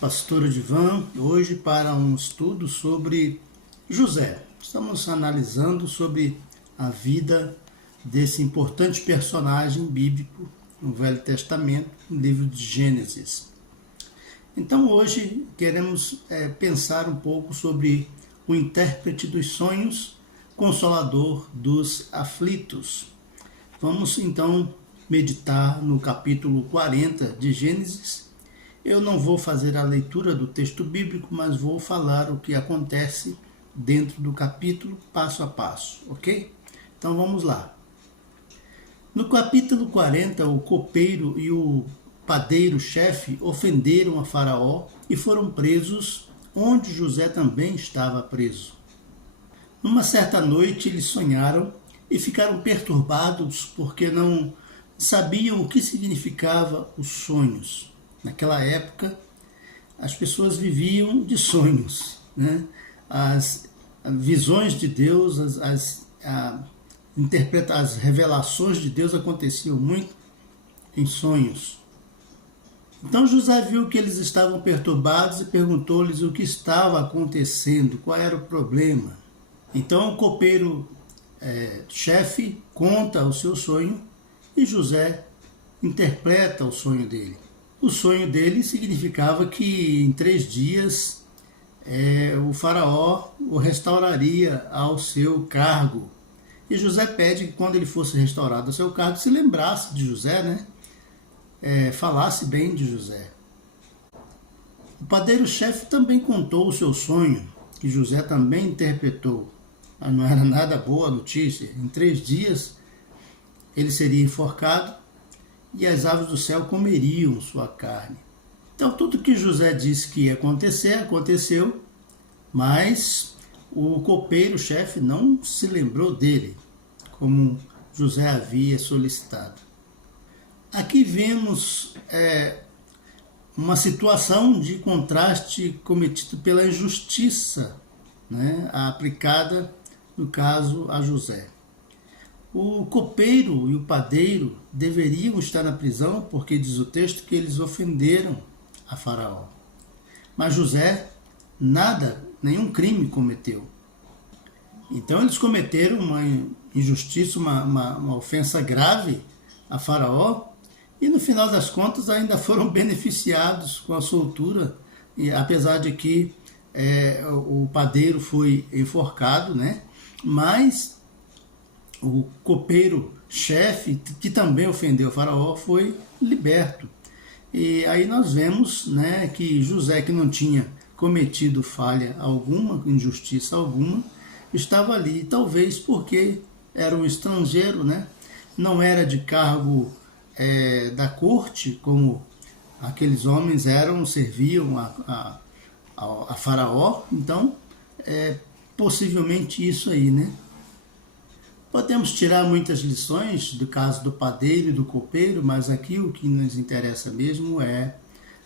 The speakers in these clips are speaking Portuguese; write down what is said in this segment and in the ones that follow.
pastor Edivan, hoje para um estudo sobre José. Estamos analisando sobre a vida desse importante personagem bíblico no Velho Testamento, no livro de Gênesis. Então hoje queremos pensar um pouco sobre o intérprete dos sonhos, consolador dos aflitos. Vamos então meditar no capítulo 40 de Gênesis. Eu não vou fazer a leitura do texto bíblico, mas vou falar o que acontece dentro do capítulo, passo a passo, ok? Então vamos lá. No capítulo 40, o copeiro e o padeiro-chefe ofenderam a Faraó e foram presos, onde José também estava preso. Numa certa noite eles sonharam e ficaram perturbados porque não sabiam o que significava os sonhos. Naquela época, as pessoas viviam de sonhos, né? As visões de Deus, as revelações de Deus aconteciam muito em sonhos. Então José viu que eles estavam perturbados e perguntou-lhes o que estava acontecendo, qual era o problema. Então o copeiro chefe conta o seu sonho e José interpreta o sonho dele. O sonho dele significava que em 3 dias o faraó o restauraria ao seu cargo. E José pede que quando ele fosse restaurado ao seu cargo, se lembrasse de José, né? Falasse bem de José. O padeiro-chefe também contou o seu sonho, que José também interpretou. Mas não era nada boa a notícia. Em 3 dias ele seria enforcado e as aves do céu comeriam sua carne. Então tudo que José disse que ia acontecer, aconteceu, mas o copeiro-chefe não se lembrou dele, como José havia solicitado. Aqui vemos uma situação de contraste cometido pela injustiça, né, aplicada, no caso, a José. O copeiro e o padeiro deveriam estar na prisão, porque diz o texto que eles ofenderam a Faraó. Mas José nenhum crime cometeu. Então eles cometeram uma injustiça, uma ofensa grave a Faraó, e no final das contas ainda foram beneficiados com a soltura, e apesar de que o padeiro foi enforcado, né? Mas o copeiro-chefe, que também ofendeu o faraó, foi liberto. E aí nós vemos, né, que José, que não tinha cometido falha alguma, injustiça alguma, estava ali, talvez porque era um estrangeiro, né, não era de cargo da corte, como aqueles homens serviam a faraó, então possivelmente isso aí, né? Podemos tirar muitas lições do caso do padeiro e do copeiro, mas aqui o que nos interessa mesmo é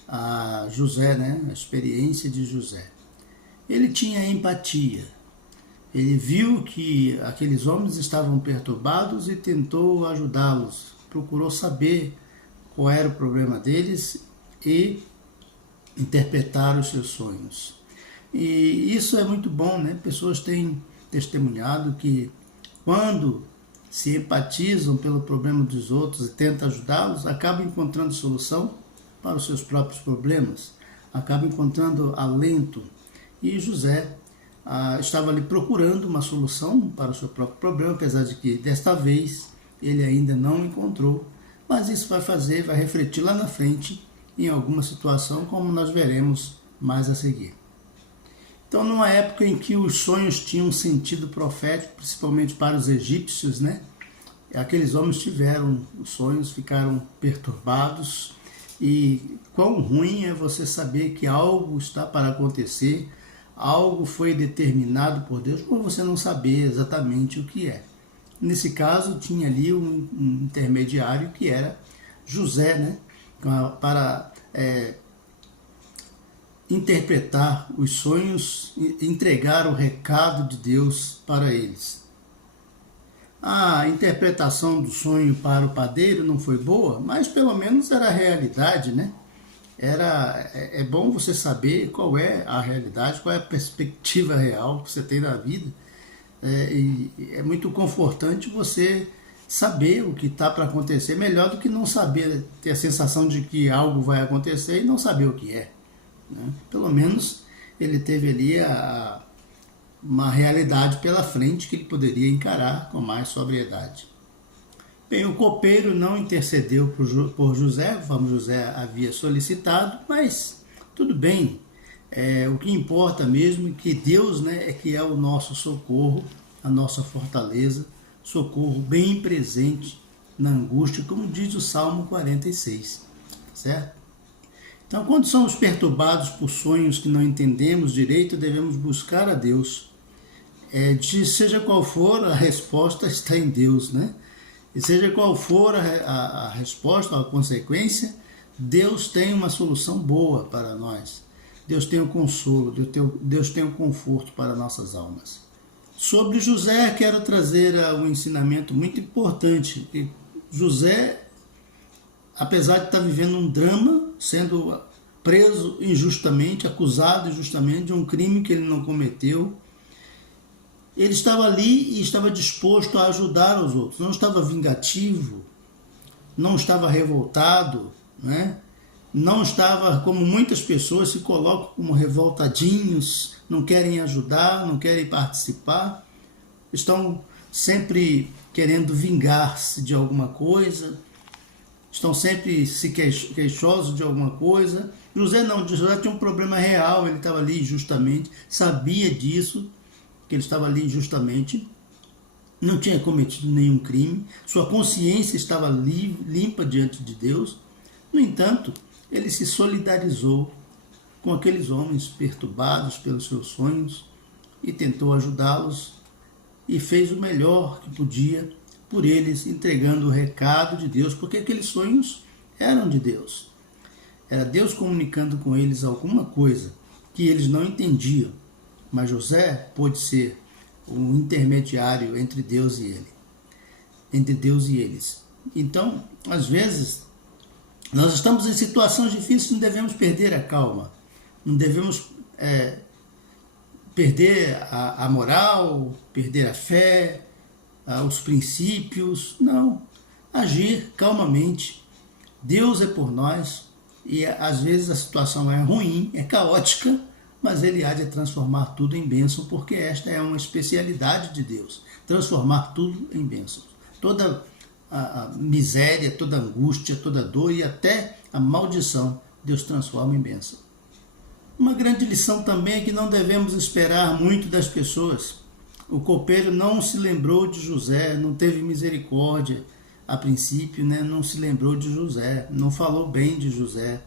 a José, né? A experiência de José. Ele tinha empatia. Ele viu que aqueles homens estavam perturbados e tentou ajudá-los. Procurou saber qual era o problema deles e interpretar os seus sonhos. E isso é muito bom, né? Pessoas têm testemunhado que quando se empatizam pelo problema dos outros e tentam ajudá-los, acabam encontrando solução para os seus próprios problemas, acabam encontrando alento. E José estava ali procurando uma solução para o seu próprio problema, apesar de que desta vez ele ainda não encontrou, mas isso vai refletir lá na frente em alguma situação, como nós veremos mais a seguir. Então, numa época em que os sonhos tinham sentido profético, principalmente para os egípcios, né? Aqueles homens tiveram os sonhos, ficaram perturbados, e quão ruim é você saber que algo está para acontecer, algo foi determinado por Deus, por você não saber exatamente o que é. Nesse caso, tinha ali um intermediário que era José, né? Para interpretar os sonhos e entregar o recado de Deus para eles. A interpretação do sonho para o padeiro não foi boa, mas pelo menos era a realidade, né? É bom você saber qual é a realidade, qual é a perspectiva real que você tem na vida. E é muito confortante você saber o que está para acontecer, melhor do que não saber, ter a sensação de que algo vai acontecer e não saber o que é. Né? Pelo menos ele teve ali uma realidade pela frente que ele poderia encarar com mais sobriedade. Bem, o copeiro não intercedeu por José, como José havia solicitado, mas tudo bem. O que importa mesmo é que Deus, né, é que é o nosso socorro, a nossa fortaleza, socorro bem presente na angústia, como diz o Salmo 46, certo? Então, quando somos perturbados por sonhos que não entendemos direito, devemos buscar a Deus. Seja qual for, a resposta está em Deus, né? E seja qual for a resposta, a consequência, Deus tem uma solução boa para nós. Deus tem o consolo, Deus tem o conforto para nossas almas. Sobre José, quero trazer um ensinamento muito importante. José, apesar de estar vivendo um drama, sendo preso injustamente, acusado injustamente de um crime que ele não cometeu, ele estava ali e estava disposto a ajudar os outros. Não estava vingativo, não estava revoltado, né? Não estava como muitas pessoas se colocam como revoltadinhos, não querem ajudar, não querem participar, estão sempre querendo vingar-se de alguma coisa, estão sempre se queixosos de alguma coisa. José não, José tinha um problema real, ele estava ali injustamente, sabia disso, que ele estava ali injustamente, não tinha cometido nenhum crime, sua consciência estava limpa diante de Deus. No entanto, ele se solidarizou com aqueles homens perturbados pelos seus sonhos e tentou ajudá-los e fez o melhor que podia por eles, entregando o recado de Deus, porque aqueles sonhos eram de Deus. Era Deus comunicando com eles alguma coisa que eles não entendiam, mas José pôde ser um intermediário entre Deus e ele, entre Deus e eles. Então, às vezes, nós estamos em situações difíceis, não devemos perder a calma, não devemos perder a moral, perder a fé, os princípios, não. Agir calmamente. Deus é por nós e às vezes a situação é ruim, é caótica, mas Ele há de transformar tudo em bênção, porque esta é uma especialidade de Deus, transformar tudo em bênção. Toda a miséria, toda angústia, toda dor e até a maldição, Deus transforma em bênção. Uma grande lição também é que não devemos esperar muito das pessoas. O copeiro não se lembrou de José, não teve misericórdia a princípio, né? Não se lembrou de José, não falou bem de José.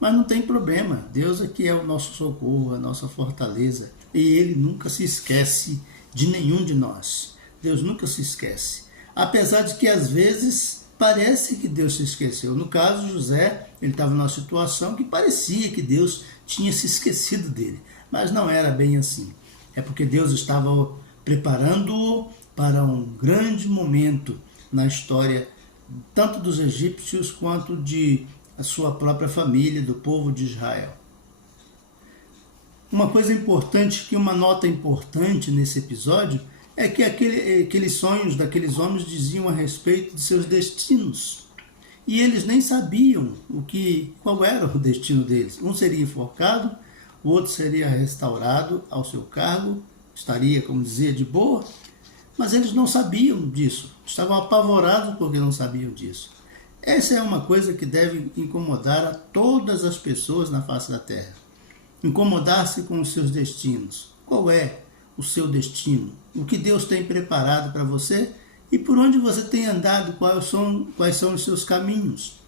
Mas não tem problema, Deus aqui é o nosso socorro, a nossa fortaleza, e Ele nunca se esquece de nenhum de nós. Deus nunca se esquece. Apesar de que às vezes parece que Deus se esqueceu. No caso, José, ele estava numa situação que parecia que Deus tinha se esquecido dele, mas não era bem assim. É porque Deus estava preparando-o para um grande momento na história, tanto dos egípcios quanto de a sua própria família, do povo de Israel. Uma coisa importante, uma nota importante nesse episódio, é que aqueles sonhos daqueles homens diziam a respeito de seus destinos. E eles nem sabiam qual era o destino deles. Um seria enforcado, o outro seria restaurado ao seu cargo, estaria, como dizia, de boa, mas eles não sabiam disso, estavam apavorados porque não sabiam disso. Essa é uma coisa que deve incomodar a todas as pessoas na face da terra. Incomodar-se com os seus destinos. Qual é o seu destino? O que Deus tem preparado para você e por onde você tem andado, quais são os seus caminhos.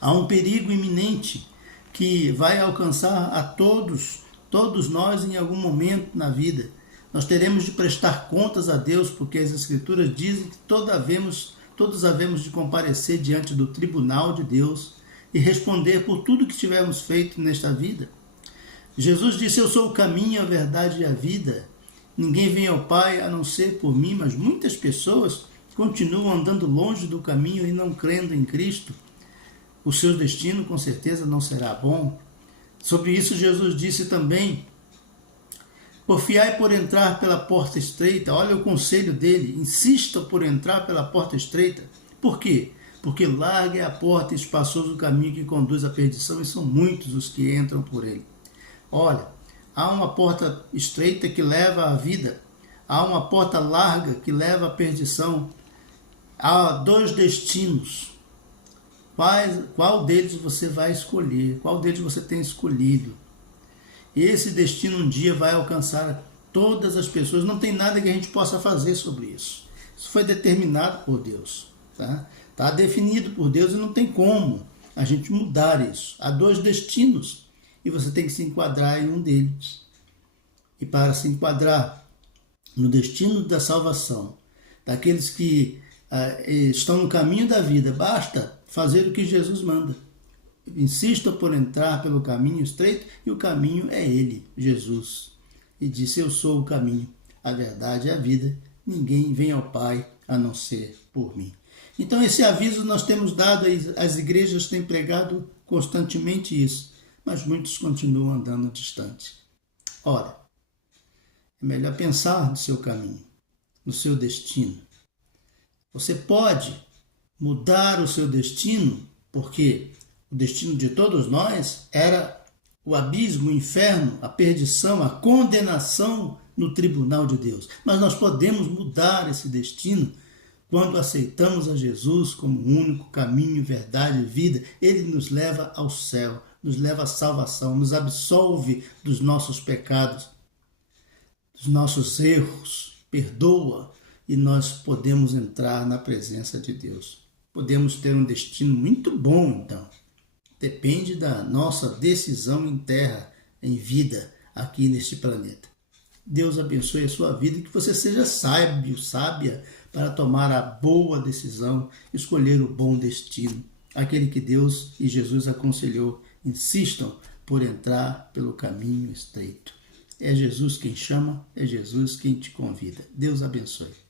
Há um perigo iminente que vai alcançar a todos nós em algum momento na vida. Nós teremos de prestar contas a Deus, porque as Escrituras dizem que todos havemos de comparecer diante do tribunal de Deus e responder por tudo que tivermos feito nesta vida. Jesus disse: eu sou o caminho, a verdade e a vida. Ninguém vem ao Pai a não ser por mim, mas muitas pessoas continuam andando longe do caminho e não crendo em Cristo. o seu destino com certeza não será bom. Sobre isso Jesus disse também: porfiai por entrar pela porta estreita. Olha o conselho dele: insista por entrar pela porta estreita. Por quê? Porque larga é a porta e espaçoso o caminho que conduz à perdição, e são muitos os que entram por ele. Olha, há uma porta estreita que leva à vida, há uma porta larga que leva à perdição. Há dois destinos. Qual deles você vai escolher? Qual deles você tem escolhido? Esse destino um dia vai alcançar todas as pessoas. Não tem nada que a gente possa fazer sobre isso. Isso foi determinado por Deus. Está definido por Deus e não tem como a gente mudar isso. Há dois destinos e você tem que se enquadrar em um deles. E para se enquadrar no destino da salvação, daqueles que estão no caminho da vida, basta fazer o que Jesus manda. Insista por entrar pelo caminho estreito, e o caminho é Ele, Jesus. E disse: eu sou o caminho, a verdade e a vida. Ninguém vem ao Pai a não ser por mim. Então esse aviso nós temos dado, as igrejas têm pregado constantemente isso, mas muitos continuam andando distante. Ora, é melhor pensar no seu caminho, no seu destino. Você pode mudar o seu destino, porque o destino de todos nós era o abismo, o inferno, a perdição, a condenação no tribunal de Deus. Mas nós podemos mudar esse destino quando aceitamos a Jesus como o único caminho, verdade e vida. Ele nos leva ao céu, nos leva à salvação, nos absolve dos nossos pecados, dos nossos erros, perdoa, e nós podemos entrar na presença de Deus. Podemos ter um destino muito bom, então. Depende da nossa decisão em terra, em vida, aqui neste planeta. Deus abençoe a sua vida e que você seja sábio, sábia, para tomar a boa decisão, escolher o bom destino, aquele que Deus e Jesus aconselhou. Insistam por entrar pelo caminho estreito. É Jesus quem chama, é Jesus quem te convida. Deus abençoe.